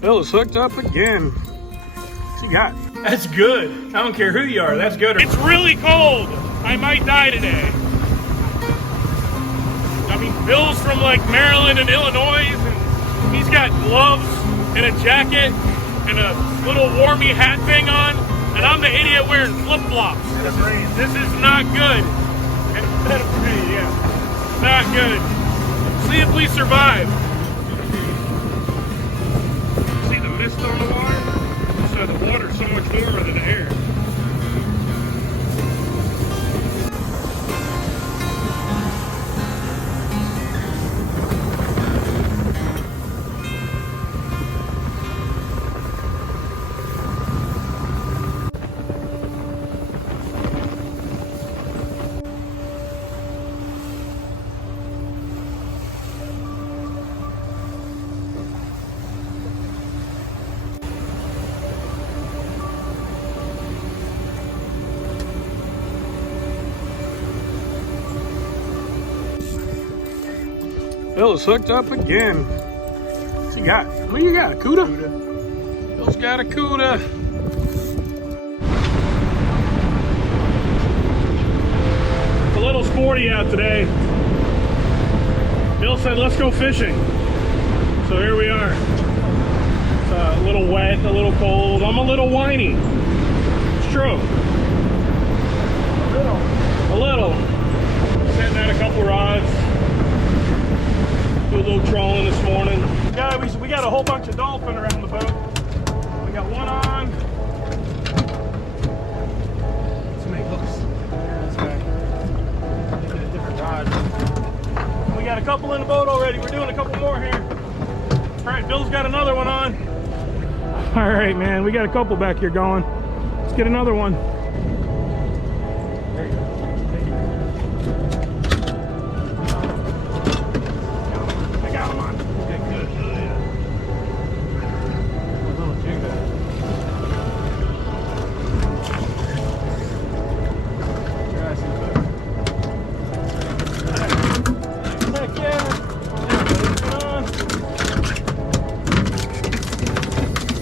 Bill hooked up again. What's he got? That's good. I don't care who you are, that's good. It's really cold. I might die today. I mean, Bill's from like Maryland and Illinois, and he's got gloves and a jacket and a little warmy hat thing on, and I'm the idiot wearing flip-flops. This is not good. Instead of rain, yeah. Not good. See if we survive. See the mist on the water? So the water's so much warmer than the air. Bill's hooked up again. What's he got? What do you got? A cuda? Bill's got a cuda. It's a little sporty out today. Bill said, let's go fishing. So here we are. It's a little wet, a little cold. I'm a little whiny. It's true. A little. Setting out a couple rods. Do a little trolling this morning. Yeah, we got a whole bunch of dolphin around the boat. We got one on. Too many hooks. That's right. Get a different rod. We got a couple in the boat already. We're doing a couple more here. All right, Bill's got another one on. All right, man, we got a couple back here going. Let's get another one. There you go.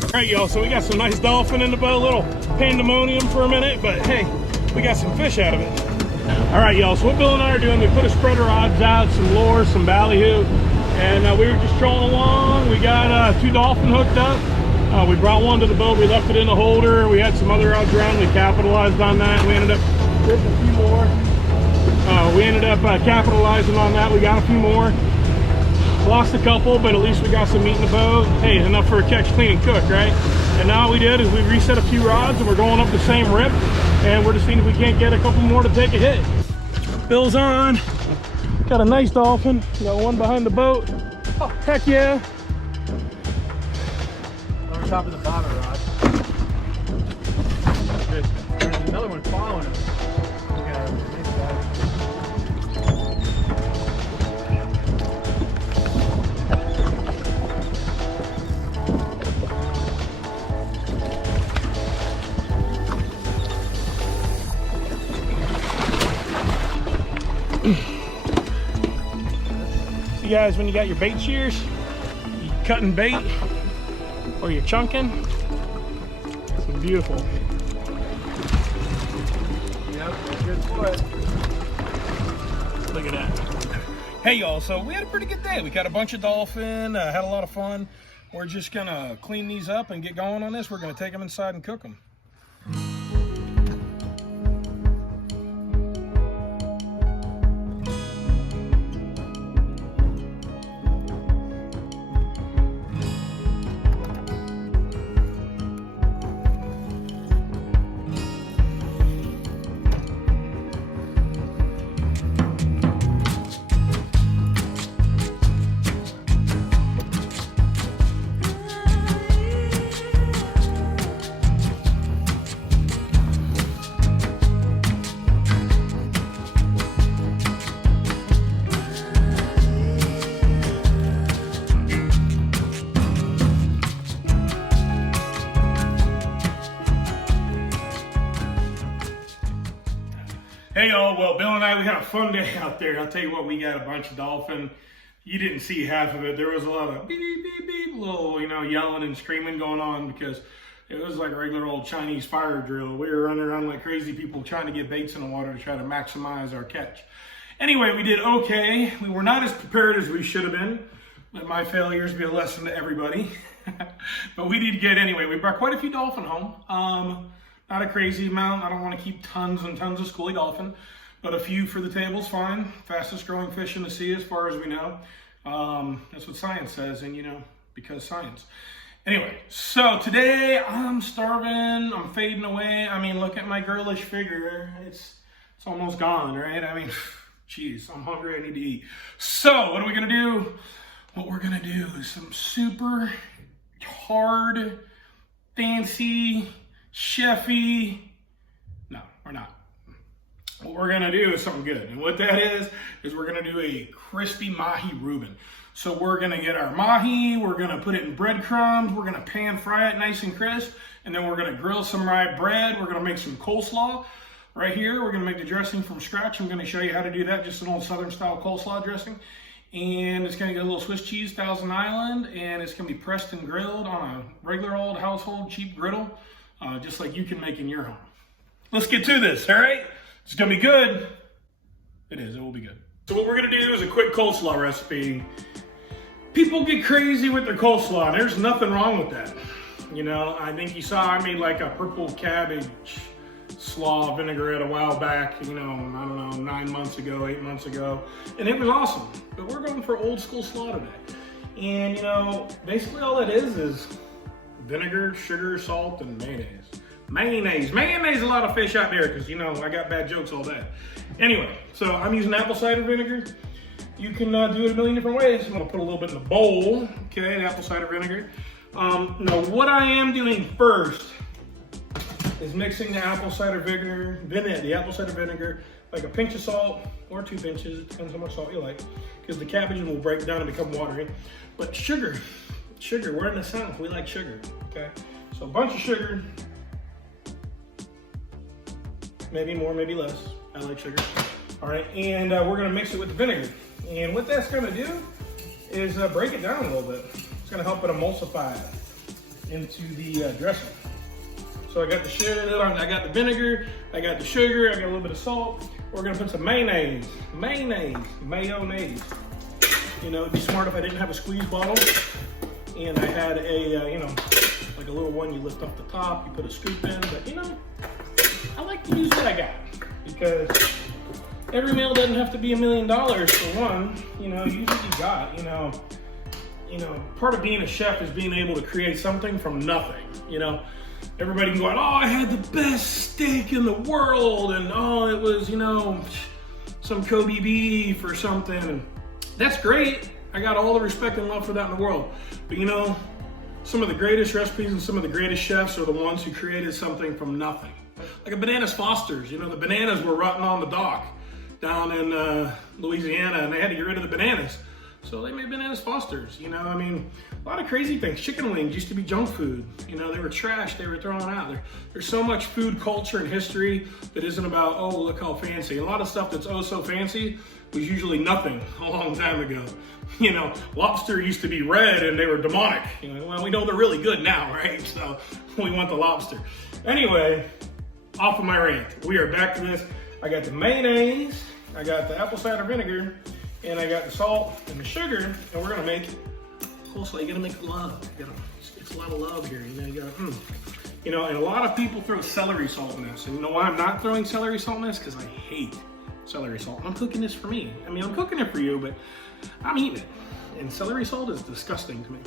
All right, y'all, so we got some nice dolphin in the boat, a little pandemonium for a minute, but hey, we got some fish out of it. All right, y'all, so what Bill and I are doing, we put a spreader rods out, some lures, some ballyhoo, and we were just trolling along. We got 2 dolphin hooked up. We brought one to the boat, we left it in the holder. We had some other rods around, we capitalized on that. We ended up getting a few more. We ended up capitalizing on that. We got a few more. Lost a couple, but at least we got some meat in the boat. Hey, enough for a catch, clean, and cook, right? And now what we did is we reset a few rods and we're going up the same rip, and we're just seeing if we can't get a couple more to take a hit. Bill's on. Got a nice dolphin. Got one behind the boat. Oh, heck yeah. Over top of the bottom rod. There's another one following us. See, guys, when you got your bait shears, you cutting bait or you're chunking, it's beautiful. Yep, good foot. Look at that. Hey, y'all, so we had a pretty good day. We got a bunch of dolphin, had a lot of fun. We're just gonna clean these up and get going on this. We're gonna take them inside and cook them. Hey y'all, well Bill and I, we had a fun day out there. I'll tell you what, we got a bunch of dolphin. You didn't see half of it. There was a lot of beep, beep, beep, a little, you know, yelling and screaming going on because it was like a regular old Chinese fire drill. We were running around like crazy people trying to get baits in the water to try to maximize our catch. Anyway, we did okay. We were not as prepared as we should have been. Let my failures be a lesson to everybody. But we did good anyway. We brought quite a few dolphin home. Not a crazy amount. I don't want to keep tons and tons of schoolie dolphin, but a few for the table's fine. Fastest growing fish in the sea as far as we know. That's what science says, and you know, because science. Anyway, so today I'm starving, I'm fading away. I mean, look at my girlish figure. It's almost gone, right? I mean, geez, I'm hungry, I need to eat. So what are we gonna do? What we're gonna do is some super hard, fancy, chefy. No, we're not. What we're gonna do is something good. And what that is we're gonna do a crispy Mahi Ruben. So we're gonna get our Mahi, we're gonna put it in breadcrumbs, we're gonna pan fry it nice and crisp, and then we're gonna grill some rye bread, we're gonna make some coleslaw. Right here, we're gonna make the dressing from scratch. I'm gonna show you how to do that, just an old Southern style coleslaw dressing. And it's gonna get a little Swiss cheese, Thousand Island, and it's gonna be pressed and grilled on a regular old household cheap griddle, just like you can make in your home. Let's get to this, all right? It's gonna be good. It is, it will be good. So what we're gonna do is a quick coleslaw recipe. People get crazy with their coleslaw, and there's nothing wrong with that. You know, I think you saw I made like a purple cabbage slaw vinaigrette a while back, you know, I don't know, 9 months ago, 8 months ago, and it was awesome. But we're going for old school slaw today. And you know, basically all it is vinegar, sugar, salt, and mayonnaise. Mayonnaise a lot of fish out there because, you know, I got bad jokes all day. Anyway, so I'm using apple cider vinegar. You can do it a million different ways. I'm gonna put a little bit in the bowl, okay, apple cider vinegar. Now what I am doing first is mixing the apple cider vinegar, like a pinch of salt or 2 pinches, it depends how much salt you like, because the cabbage will break down and become watery. But sugar, we're in the South, we like sugar, okay? So a bunch of sugar, maybe more, maybe less. I like sugar. All right, and we're gonna mix it with the vinegar. And what that's gonna do is break it down a little bit. It's gonna help it emulsify into the dressing. So I got the sugar, I got the vinegar, I got the sugar, I got a little bit of salt. We're gonna put some mayonnaise. You know, it'd be smart if I didn't have a squeeze bottle and I had a, you know, like a little one you lift off the top, you put a scoop in, but you know, I like to use what I got because every meal doesn't have to be $1 million for one. You know, use what you got, you know, part of being a chef is being able to create something from nothing, you know. Everybody can go out, oh, I had the best steak in the world, and oh, it was, you know, some Kobe beef or something, and that's great. I got all the respect and love for that in the world. But you know, some of the greatest recipes and some of the greatest chefs are the ones who created something from nothing. Like a Bananas Foster's, you know, the bananas were rotting on the dock down in Louisiana, and they had to get rid of the bananas. So they made Bananas Foster's, you know, I mean, a lot of crazy things. Chicken wings used to be junk food. You know, they were trash, they were thrown out. There's so much food culture and history that isn't about, oh, look how fancy. A lot of stuff that's oh so fancy was usually nothing a long time ago. You know, lobster used to be red and they were demonic. You know, well, we know they're really good now, right? So we want the lobster. Anyway, off of my rant. We are back to this. I got the mayonnaise, I got the apple cider vinegar, and I got the salt and the sugar, and we're gonna make coleslaw. You gotta make love. It's a lot of love here. You know, you gotta, you know, and a lot of people throw celery salt in this. And you know why I'm not throwing celery salt in this? Because I hate celery salt. I'm cooking this for me. I mean, I'm cooking it for you, but I'm eating it. And celery salt is disgusting to me.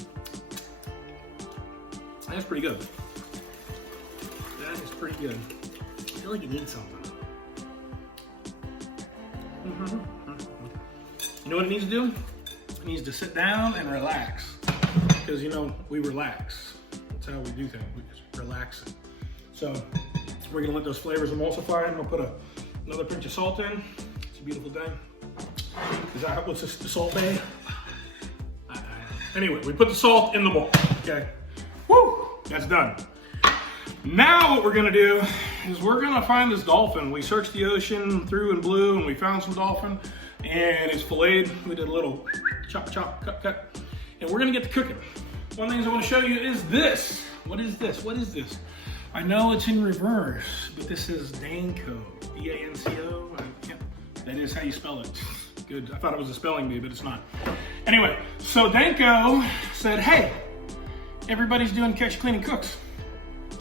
That's pretty good. That is pretty good. I feel like you need something. You know what it needs to do? It needs to sit down and relax. Because, you know, we relax. That's how we do things. We just relax it. So we're gonna let those flavors emulsify. I'm gonna put another pinch of salt in. It's a beautiful day. What's this, the salt bay? Anyway, we put the salt in the bowl, okay? Woo, that's done. Now what we're gonna do is we're gonna find this dolphin. We searched the ocean through and blue and we found some dolphin and it's filleted. We did a little chop, chop, cut, cut. And we're gonna get to cooking. one of the things I want to show you is this. What is this? What is this? I know it's in reverse, but this is Danko, D-A-N-C-O. Yep, that is how you spell it. Good, I thought it was a spelling bee, but it's not. Anyway, so Danko said, hey, everybody's doing catch, clean, and cooks.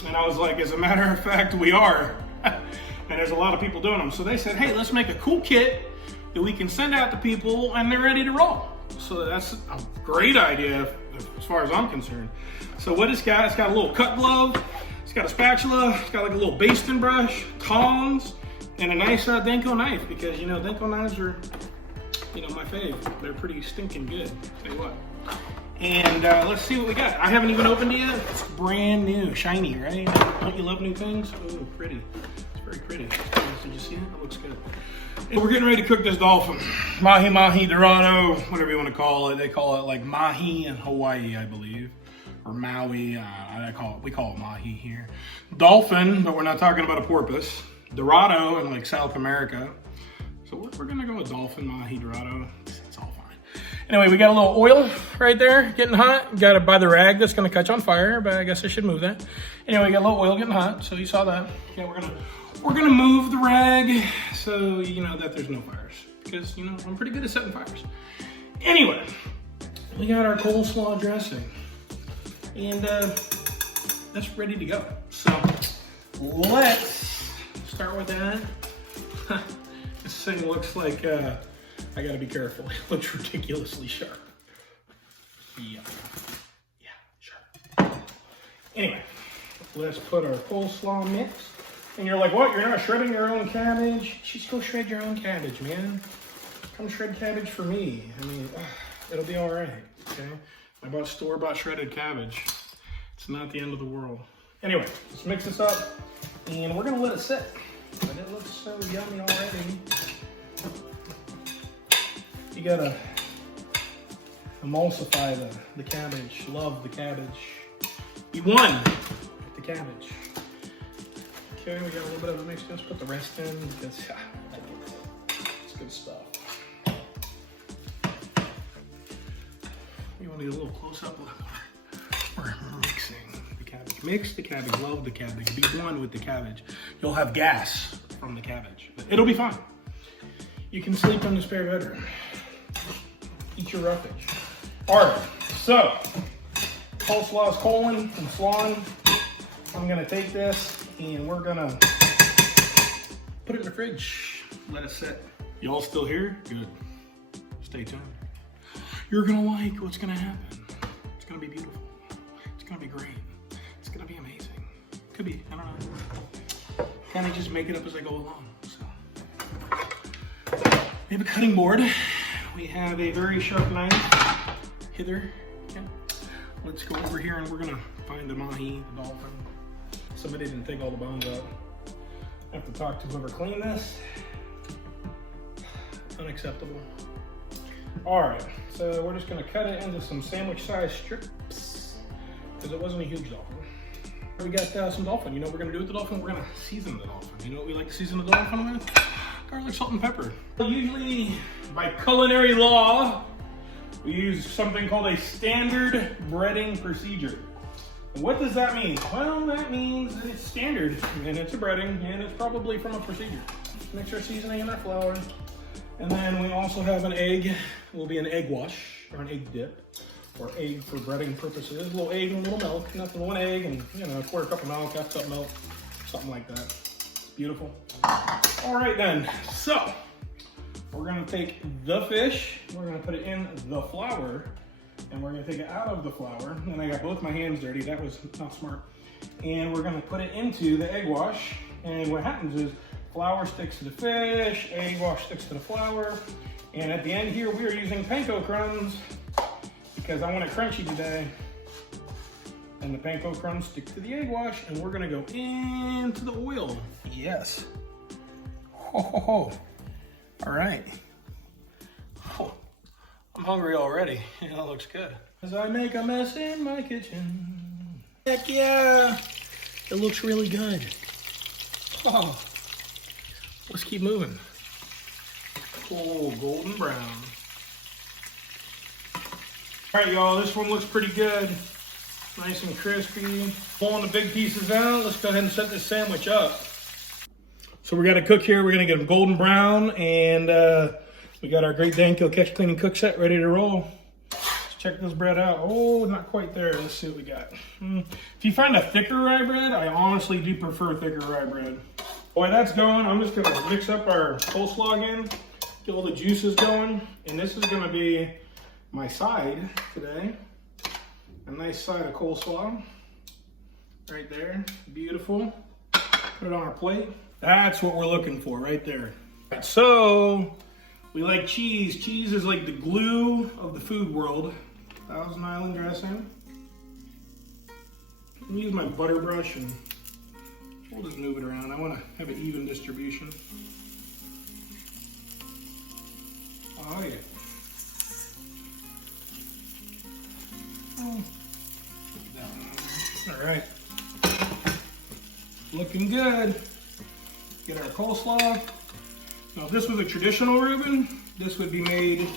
And I was like, as a matter of fact, we are. And there's a lot of people doing them. So they said, hey, let's make a cool kit that we can send out to people and they're ready to roll. So that's a great idea as far as I'm concerned. So what it's got a little cut glove, it's got a spatula, it's got like a little basting brush, tongs, and a nice Danko knife, because you know, Danko knives are, you know, my fave. They're pretty stinking good, tell you what. And let's see what we got. I haven't even opened it yet. It's brand new, shiny, right? Don't you love new things? Oh, pretty. It's very pretty. Did you see it? It looks good. And we're getting ready to cook this dolphin. Mahi Mahi, Dorado, whatever you want to call it. They call it like Mahi in Hawaii, I believe. Or Maui, we call it Mahi here. Dolphin, but we're not talking about a porpoise. Dorado in like South America. So we're gonna go with Dolphin, Mahi, Dorado. It's all fine. Anyway, we got a little oil right there getting hot. Got it by the rag that's gonna catch on fire, but I guess I should move that. Anyway, we got a little oil getting hot, so you saw that. Yeah, we're gonna move the rag so you know that there's no fires, because you know I'm pretty good at setting fires. Anyway, we got our coleslaw dressing, and that's ready to go. So let's start with that. This thing looks like I gotta be careful. It looks ridiculously sharp. Yeah, sharp. Anyway, let's put our coleslaw mix. And you're like, what? You're not shredding your own cabbage? Just go shred your own cabbage, man. Come shred cabbage for me. I mean, it'll be all right, okay? I bought store-bought shredded cabbage. It's not the end of the world. Anyway, let's mix this up, and we're gonna let it sit. But it looks so yummy already. You gotta emulsify the cabbage. Love the cabbage. You won with the cabbage. Okay, we got a little bit of it mixed. Let's put the rest in because it's good stuff. You want to get a little close up? We're mixing the cabbage. Mix the cabbage. Love the cabbage. Be one with the cabbage. You'll have gas from the cabbage, but it'll be fine. You can sleep in the spare bedroom. Eat your roughage. All right, so coleslaw is colon and slawing. I'm gonna take this and we're gonna put it in the fridge. Let it sit. Y'all still here? Good. Stay tuned. You're gonna like what's gonna happen. It's gonna be beautiful. It's gonna be great. It's gonna be amazing. Could be, I don't know. Kind of just make it up as I go along. So we have a cutting board. We have a very sharp knife. Hither. Yeah. Let's go over here and we're gonna find the Mahi, the dolphin. Somebody didn't take all the bones out. I have to talk to whoever cleaned this. Unacceptable. All right, so we're just gonna cut it into some sandwich-sized strips because it wasn't a huge dolphin. We got some dolphin. You know what we're gonna do with the dolphin? We're gonna season the dolphin. You know what we like to season the dolphin with? Garlic, salt, and pepper. Usually, by culinary law, we use something called a standard breading procedure. What does that mean? Well, that means it's standard, and it's a breading, and it's probably from a procedure. Mix our seasoning in our flour, and then we also have an egg. It will be an egg wash, or an egg dip, or egg for breading purposes. A little egg and a little milk, nothing, one egg, and you know, a quarter cup of milk, half cup milk, something like that. It's beautiful. All right then, so we're gonna take the fish, we're gonna put it in the flour, and we're gonna take it out of the flour. And I got both my hands dirty, that was not smart. And we're gonna put it into the egg wash. And what happens is flour sticks to the fish, egg wash sticks to the flour. And at the end here, we are using panko crumbs because I want it crunchy today. And the panko crumbs stick to the egg wash, and we're gonna go into the oil. Yes. Ho, ho, ho. All right. Oh. I'm hungry already. It looks good. As I make a mess in my kitchen. Heck yeah! It looks really good. Oh, let's keep moving. Oh, golden brown. All right, y'all, this one looks pretty good. Nice and crispy. Pulling the big pieces out. Let's go ahead and set this sandwich up. So we got to cook here. We're going to get them golden brown, and we got our great Danko Catch, Clean, and Cook set ready to roll. Let's check this bread out. Oh, not quite there. Let's see what we got. If you find a thicker rye bread, I honestly do prefer thicker rye bread. While that's going, I'm just going to mix up our coleslaw again, get all the juices going, and this is going to be my side today. A nice side of coleslaw right there. Beautiful. Put it on our plate. That's what we're looking for right there. So we like cheese. Cheese is like the glue of the food world. Thousand Island dressing. I'm use my butter brush and we'll just move it around. I want to have an even distribution. Oh yeah. All right. Looking good. Get our coleslaw. Now, if this was a traditional Reuben, this would be made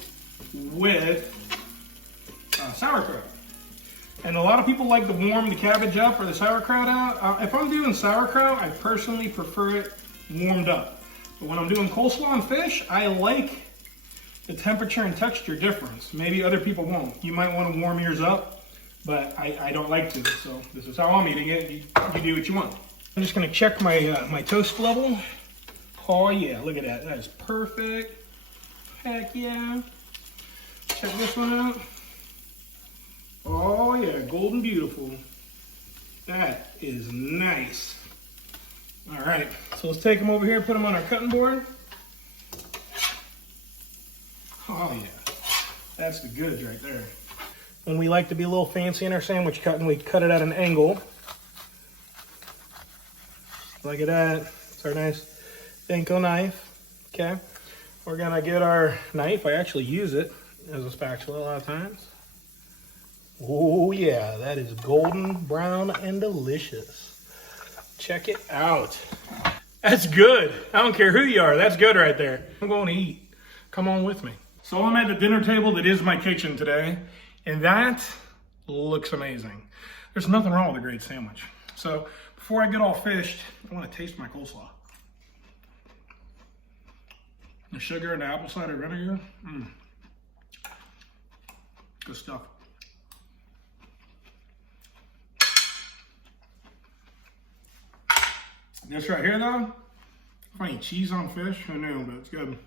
with sauerkraut. And a lot of people like to warm the cabbage up or the sauerkraut out. If I'm doing sauerkraut, I personally prefer it warmed up. But when I'm doing coleslaw and fish, I like the temperature and texture difference. Maybe other people won't. You might want to warm yours up, but I don't like to. So this is how I'm eating it. You do what you want. I'm just gonna check my my toast level. Oh yeah, look at that. That is perfect. Heck yeah. Check this one out. Oh yeah, golden beautiful. That is nice. All right, so let's take them over here, put them on our cutting board. Oh yeah, that's the goods right there. When we like to be a little fancy in our sandwich cutting, we cut it at an angle. Look at that. It's our nice Danko knife. Okay. We're gonna get our knife. I actually use it as a spatula a lot of times. Oh yeah, that is golden brown and delicious. Check it out. That's good. I don't care who you are. That's good right there. I'm going to eat. Come on with me. So I'm at the dinner table that is my kitchen today, and that looks amazing. There's nothing wrong with a great sandwich. So before I get all fished, I want to taste my coleslaw. The sugar and the apple cider vinegar. Good stuff. This right here though, if I eat cheese on fish, who knew, but it's good.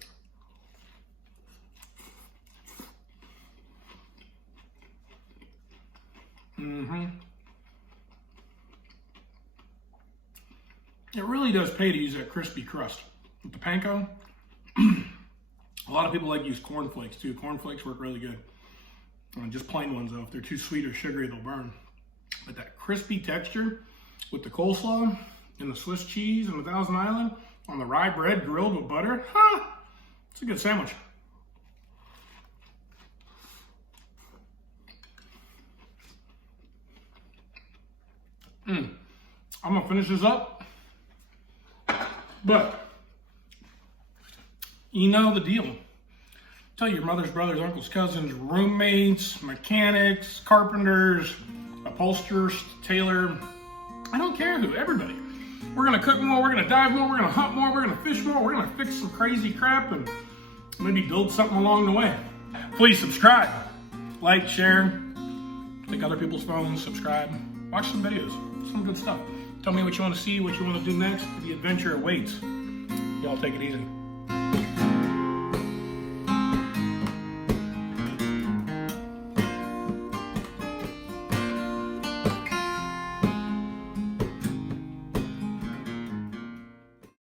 It really does pay to use that crispy crust. With the panko, a lot of people like to use cornflakes too. Cornflakes work really good. Just plain ones though, if they're too sweet or sugary, they'll burn. But that crispy texture with the coleslaw and the Swiss cheese and the Thousand Island on the rye bread grilled with butter, it's a good sandwich. I'm gonna finish this up, but you know the deal. Tell your mother's brothers, uncles, cousins, roommates, mechanics, carpenters, upholsterers, tailor, I don't care who, everybody. We're gonna cook more, we're gonna dive more, we're gonna hunt more, we're gonna fish more, we're gonna fix some crazy crap and maybe build something along the way. Please subscribe, like, share, take other people's phones, subscribe, watch some videos, some good stuff. Tell me what you wanna see, what you wanna do next. The adventure awaits. Y'all take it easy.